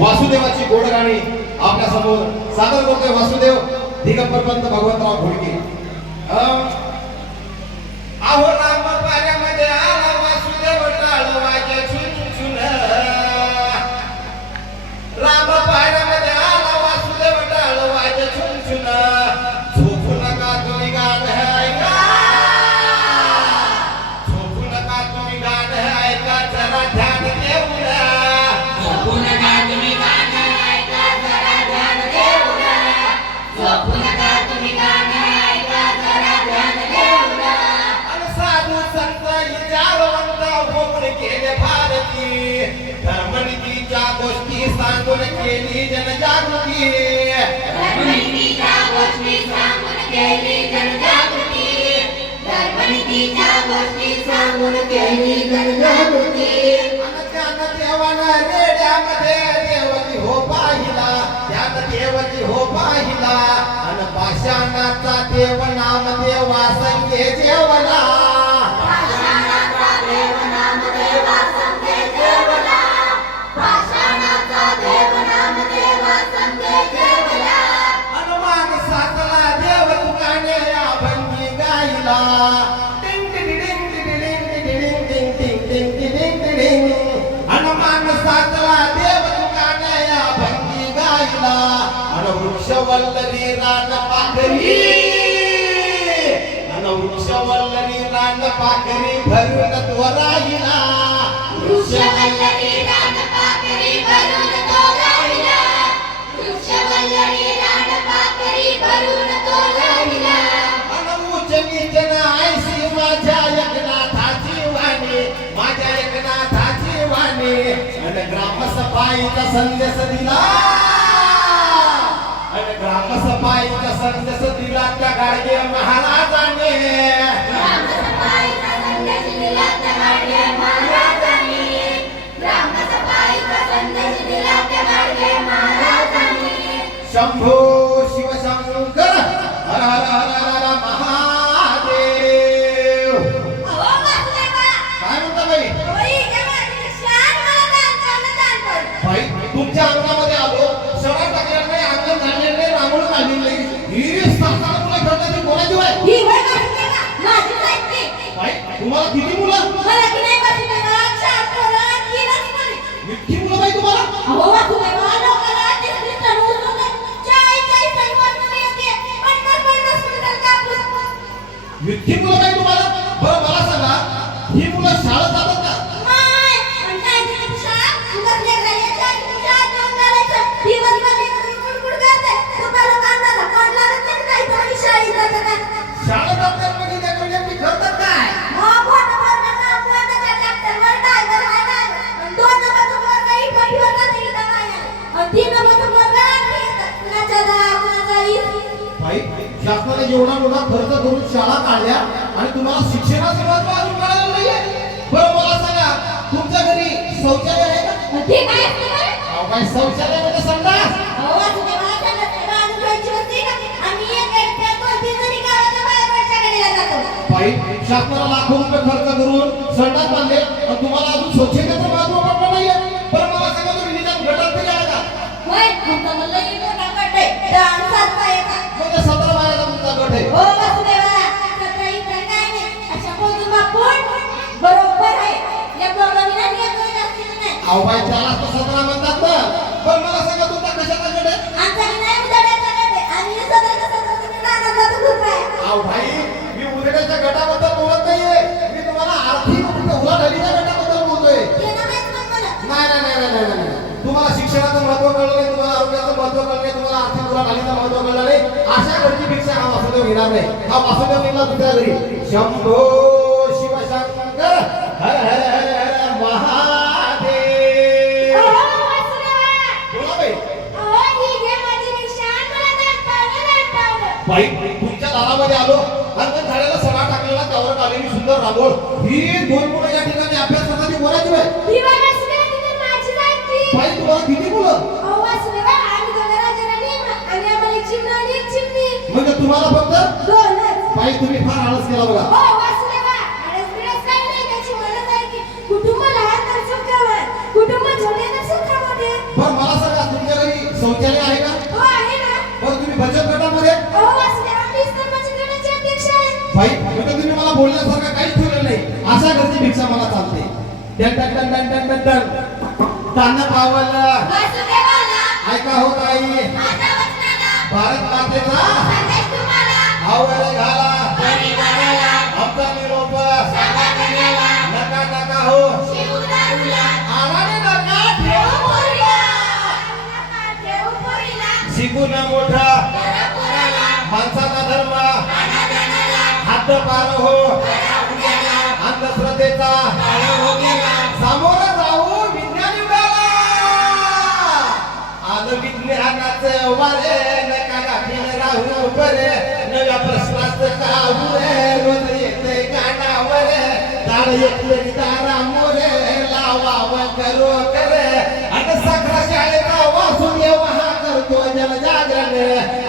वासुदेवाची गोड गाणी आपल्या समोर सादर करतोय वासुदेव दिगंबरपंत भगवंतराव घोडके. आहो राम पाऱ्यामध्ये आला वासुदेव टाळवाचे छुन राम पाऱ्यामध्ये आला वासुदेव टाळवाचे छुन झोपू नका तुम्ही गाणं ऐका झोपू नका तुम्ही गाणं ऐका जरा ध्यान देऊ झोपू नका तुम्ही गाणं ऐका जरा ध्यान देऊ झोपू नका तुम्ही गाणं ऐका जरा ध्यान देऊ आणि साधू संत विचारवंत होऊन गेले भारती धर्मनीतीच्या गोष्टी सांगून केली जनजागृती धर्मनीतीच्या गोष्टी सांगून केली जनजागृती धर्मनीतीच्या गोष्टी सांगून केली जनजागृती त्यानं देवानं रेड्यामध्ये देवकी हो पाहिला त्यानं देवकी हो पाहिला आणि पाषाणाचा देव नाम देवा संगे जेवला पाषाणाचा देव नामदेवा संगे जेवला पाषाणाचा देव नामदेवा संगे जेवला हनुमान सातला देव तुकाने अभंगी गायला टिंग टिंग टिंग टिंग टिंग टिंग टिंग टिंग टिंग टिंग टिंग हनुमान सातला देव तुकाने अभंगी गायला आणि वृक्षवल्लरी रान पाखरी आणि वृक्षवल्लरी रान पाखरी भरून तो राहिला वृक्षवल्लरी रानपाकरी भरून तो राहिला वृक्षवल्लरी रानपाकरी भरून तो राहिला उच्च नीच ऐशी माझ्या एकनाथाची वाणी माझ्या एकनाथाची वाणी आणि ग्रामसफाईचा संदेश दिला आणि ग्रामसफाईचा संदेश दिला त्या गाडगे महाराजांनी ग्रामसफाईचा संदेश दिला त्या गाडगे महाराजांनी ग्रामसफाईचा संदेश दिला त्या गाडगे महाराजांनी शंभो शिवशंकर हर हर हर हर महादेव. काय म्हणता बाई बाई तुमच्या अंगणामध्ये आलो सगळा टाकलेला नाही अंगण झालेलं नाही रांगोळी काढलेली नाही ही संस्कार मुलं ठेवण्याची कोणाची बाई बाई तुम्हाला किती मुलं इतकी मुलं बाई तुम्हाला इतकी मुलं बाई तुम्हाला बरं मला सांगा ही मुलं शाळेत जातात का शाळेत जातात म्हणजे लेकरं करतात काय बाई शासनाने एवढा मोठा खर्च करून शाळा काढल्या आणि तुम्हाला शिक्षणाचं महत्व अजून कळालं नाहीये बरं मला सांगा तुमच्या घरी शौचालय आहे का अहो बाई शौचालय म्हणजे संडास बाई शासनाला लाखो रुपये खर्च करून संडास बांधले आणि तुम्हाला अजून स्वच्छतेचं महत्व पडलं नाहीये बरं मला सांगा तुम्ही निदान गटार तरी आहे का म्हणजे 17 बायाचा तुमचा गट आहे अहो बाई त्याला तर 17 म्हणतात ना पण मला सांगा तुमचा कशाचा गट आहे अहो भाई मी उजेडाच्या गटाबद्दल बोलत नाहीये मी तुम्हाला आर्थिक उलाढालीच्या गटाबद्दल बोलतोय नाही तुम्हाला शिक्षणाचं महत्व कळलं नाही तुम्हाला आरोग्याचं महत्व कळलं नाही तुम्हाला आर्थिक उलाढालीचं महत्व कळलं नाही अशा घरची पेक्षा हा वासुदेव घेणार नाही हा वासुदेव निघला दुसऱ्या घरी शंभो शिवशंकर हर हर हर हर महादेव बोला बाई तुमच्या दारामध्ये आलो अंगण झाडाला सडा टाकलेला त्यावर आलेली सुंदर रांगोळ ही 2 मुलं या ठिकाणी अभ्यास करण्याची कोणाची बाई बाई तुम्हाला किती मुलं म्हणजे तुम्हाला फक्त बाई तुम्ही फार आळस केला बघा कुटुंब छोटे नसेल का मोठे पण मला वैशाली आहे का? हो आहे ना. बरं तुम्ही बचत गटामध्ये हो वासुदेवा मीच तर बचत गटाची अध्यक्ष आहे. बाई बेटा तुम्ही मला बोलण्यासारखं काहीच ठेवलं नाही. अशा घरची भिक्षा मला चालते. Done done done done done done done. तान्ह पावलं वासुदेवाला ऐका हो ताई माझा वचनाला भारत मातेचा संदेश तुम्हाला आवड घाला परिवाराला आमचा निरोप सभा करण्याला नका नका हो शिवदारूला आराने नका ठेव ठेवू पोरीला. ठेवू पोरीला. शिकू न मोठा करा पोराला. माणसाचा धर्म अनाथानाला. हात पार हो करा उद्याला. अंधश्रद्धेचा काळ हो गेला सामोरं जाऊ विज्ञान युगाला आलं विज्ञानाचं वारे नका गाठीन राहू बरे नव्या प्रश्नाचं काहू रे रोज येते कानावर दाड येते दारामोरे लावावं करो करे आणि साखरा शाळेचा वासून हा करतो जनजागरण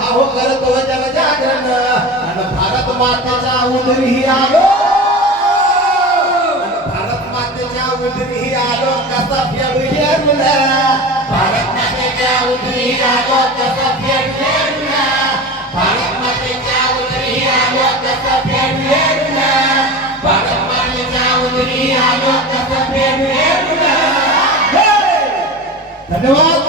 अहो करतो जनजागरण आणि भारत मातेच्या उदरी आलो भारत मातेच्या उदरी आलो कसा फेडूया भारत मातेच्या उदरी आलो कसा फेडूया भारत मातेच्या उदरी आलो कसा फेडूया भारत मातेच्या उदरी आलो कसा फेडूया धन्यवाद.